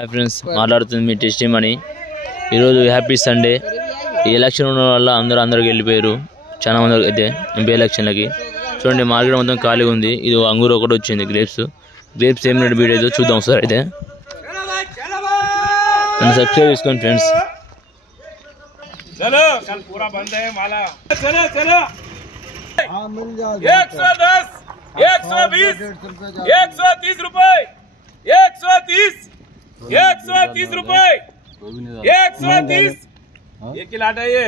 Hi friends, మాట్లాడుతుంది మీ tasty money. ఈరోజు happy Sunday. ఈ ఎలక్షన్ ఉండడం వల్ల అందరికి వెళ్ళిపోయారు. చాలా మంది అయితే ఎంపీ ఎలక్షన్లకి. చూడండి, మార్కెట్ మొత్తం ఖాళీగా ఉంది. ఇది అంగూరు ఒకటి వచ్చింది, గ్రేప్స్ ఏం రేట్ బీట్ అయితే చూద్దాం సార్. అయితే నన్ను సబ్స్క్రైబ్ చేసుకోండి ఫ్రెండ్స్. चलो कल पूरा बंद है माला. चलो चलो 110 120 130 रुपए 130 रुपए 130 एक ही लाट है ये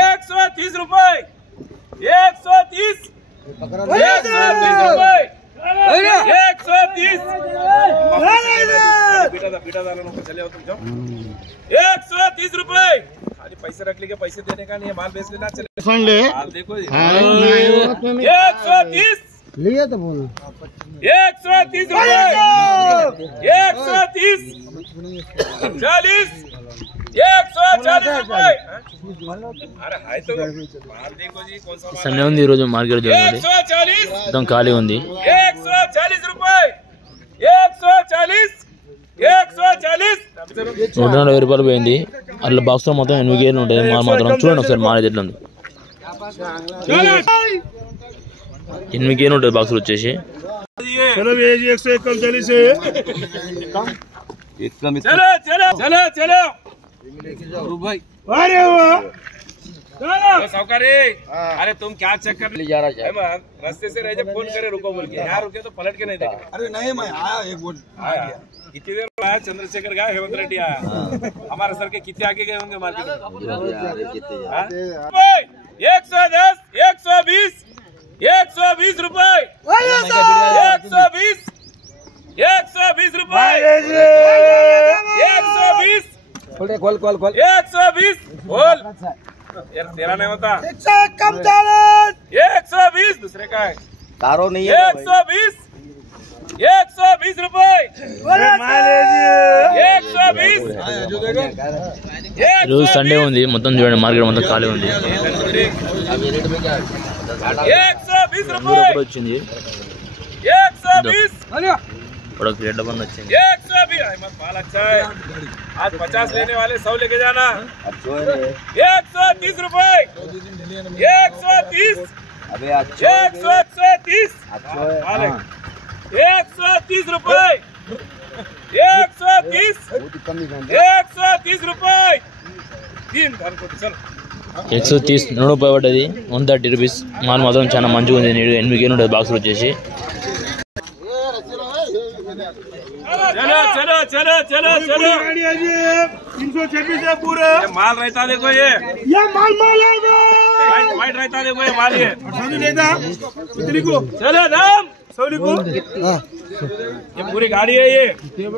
130 रुपए 130 रुपए 130 पीटा डालो चले तुम जाओ 130 रुपए. पैसे रख लेके पैसे देने का नहीं है, माल बेच लेना. चले माल देखो 130 लिया तो बोलो 130 रुपए 130 40 140 रुपए. अरे हाय तो माल देखो जी कौन सा సండే ఉంది ఈరోజు మార్కెట్. చూడండి, 140 మొత్తం ఖాళీ ఉంది. 140 रुपए 140 140 140 రూపాయలు పోయింది. అట్లా బాక్స్ లో మొత్తం 8 కేజీలు ఉంటాయి. మాల్ మాత్రం చూడండి ఒకసారి, మాల్ ఎట్లా ఉంది. 8 కేజీలు ఉంటుంది బాక్సులు వచ్చేసి. चलो 141 चलो चलो चलो चलो भाई. अरे सावकारी, अरे तुम क्या चक्कर जा रहा है? रास्ते से रह फोन करे रुको बोल के, यहाँ रुके तो पलट के नहीं देखे. अरे नहीं, मैं आया एक बोल आया. कितनी देर आया? चंद्रशेखर गया, हेमंत रेड्डी आया. हमारे सर के कितने आगे गए होंगे मार्केट में? 110 120 120 रुपए 120 120 रुपए 120 खोल 120 बोल यार, तेरा नहीं होता. कम चालन 120 दूसरे का है. तारो नहीं है. 120 रुपए 120 ఈరోజు సండే ఉంది. మొత్తం చూడండి, మార్కెట్ మొత్తం ఖాళీ ఉంది. 120 అంగూరు रुपए ఒకటి వచ్చింది. 120 ఇప్పుడు రెడ్ బండ్ వచ్చింది. 120. अहमद माल अच्छा है. आज 50 लेने वाले 100 लेके जाना. 130 रुपए 130 130 130 रुपए 130 रुपए 3 धन को चल 130 రూపాయలు పడ్డది. 130 రూపీస్. మాల్ మాత్రం చాలా మంచిగా ఉంది. 8 కేజీలు ఉంటుంది బాక్సులు వచ్చేసి. चलो चलो चलो चलो चलो 326 है पूरा. ये माल रहता देखो, ये माल है वाइट रहता देखो, ये माल ये कितनी को चलो दाम 100 को. ये पूरी गाड़ी है, ये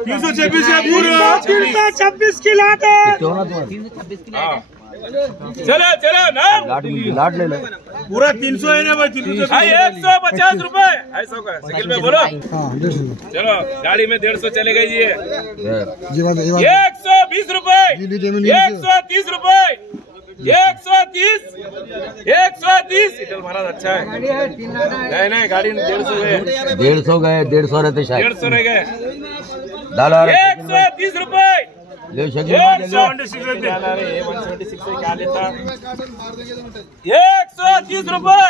326 है पूरा. 326 की लाट है. चलो चलो नाम लाट ले लो. पूरा 300 है ना भाई. 150 रुपए ऐसा का साइकिल में बोलो. चलो गाड़ी में 150 चलेगा जी. 120 रुपए 130 रुपए 130 इटल महाराज अच्छा है. नहीं गाड़ी 150 गए 150 रहते शायद. 150 रह गए. 130 रुपए 176 क्या लेता. 130 रुपए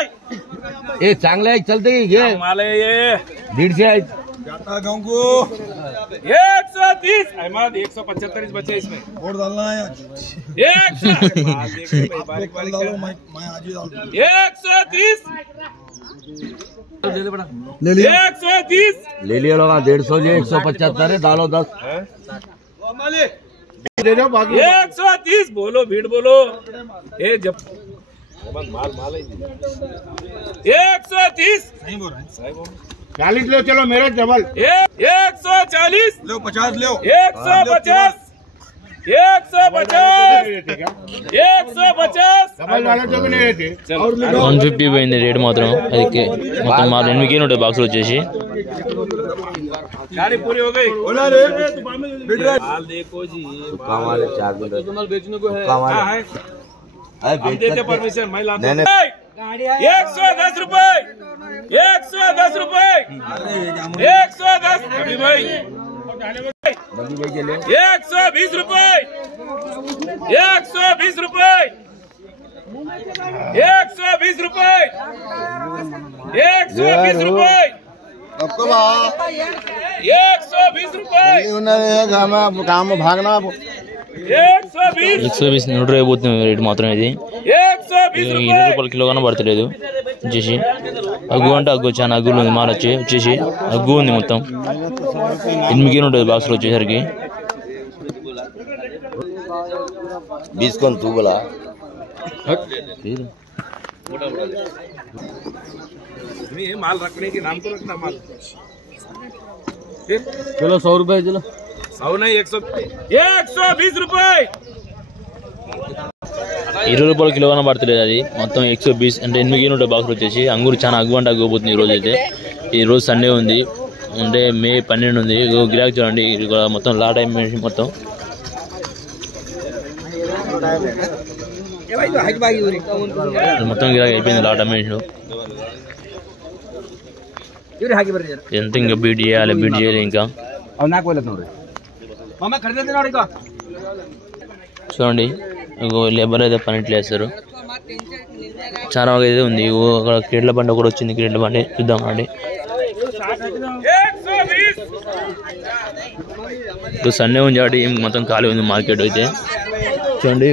ये चांगले आहे, चलते घे. माल है ये 150 आहे. जाता गाँव को 130. अहमद 175 बचे इसमें और डालना है. 130 ले लिया 130 ले लिया लोग. 150 लिए 175 है. डालो 10 130 बोलो भीड़ बोलो. ये जब माल है 130 नहीं बोल रहा है. 40 लो. चलो मेरा डबल 140 लो. 50 लो. 150 150 పోయింది రేట్ మాత్రం. అది మొత్తం మాల్ 8 కేజీలు ఉంటాయి బాక్సులు వచ్చేసి. गाड़ी पूरी हो गई. माल देखो जी, काम वाले 4 दिन बेचने को है. हम देते परमिशन. मैं लाता 110 रुपए 110 रुपए 110 अभी भाई 120 रुपए 120 रुपए 120 रुपए 120 रुपए 120 रुपए काम भागना 120 నూట పోతుంది రేటు మాత్రం ఇది 20 రూపాయల కిలోగానే పడతలేదు వచ్చేసి అగ్గు అంటే అగ్గు చాలా అగ్గులు ఉంది మాల్ వచ్చేసి అగ్గు ఉంది మొత్తం 8 ఉంటుంది బాక్స్లో వచ్చేసరికి 20 कौन तू बोला माल रखने के नाम तो रखना माल चलो 100 रुपए चलो 100 नहीं 120 रुपए 20 రూపాయల కిలోగానే పడతలేదు అది మొత్తం 120 అంటే 8 ఉంటుంది బాక్స్లో వచ్చేసి అంగూరు చాలా అగ్గు అంటే అగ్గు పోతుంది ఈరోజు అయితే ఈరోజు సండే ఉంది అంటే మే 12 ఉంది గిరాకీ చూడండి మొత్తం లాట్ అయిపోయింది మొత్తం మొత్తం గిరాకీ అయిపోయింది లాట్ అమ్మేసి ఎంత ఇంకా బీట్ చేయాలి ఇంకా చూడండి లేబర్ అయితే పని ఇట్లా వేస్తారు చాలా బాగా అయితే ఉంది అక్కడ క్రీడల బండి ఒకటి వచ్చింది క్రీడల బండి చూద్దాం అండి ఇప్పుడు సండే ఉంది కాబట్టి మొత్తం ఖాళీ ఉంది మార్కెట్ అయితే చూడండి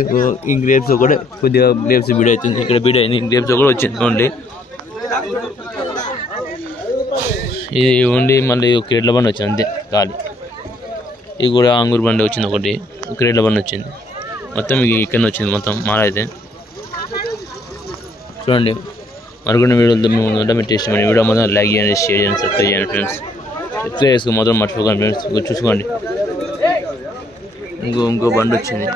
ఈ గ్రేప్స్ ఒకటి కొద్దిగా గ్రేప్స్ బీడ్ అవుతుంది ఇక్కడ బీడ్ అయింది గ్రేప్స్ ఒకటి వచ్చింది ఓన్లీ ఇది ఉండి మళ్ళీ క్రీడల బండి వచ్చింది అంతే ఖాళీ ఇది కూడా అంగూరు బండి వచ్చింది ఒకటి క్రీడల బండి వచ్చింది మొత్తం ఇక్కడ వచ్చింది మొత్తం మాల్ అయితే చూడండి మరికొన్ని వీడియోలతో మేము ముందు మీరు టేస్ట్ చేయండి వీడియో మొత్తం లైక్ చేయండి షేర్ చేయండి సబ్స్క్రైబ్ చేయండి ఫ్రెండ్స్ సబ్స్క్రైబ్ చేసుకో మాత్రం మర్చిపోకండి ఫ్రెండ్స్ చూసుకోండి ఇంకో బండి వచ్చింది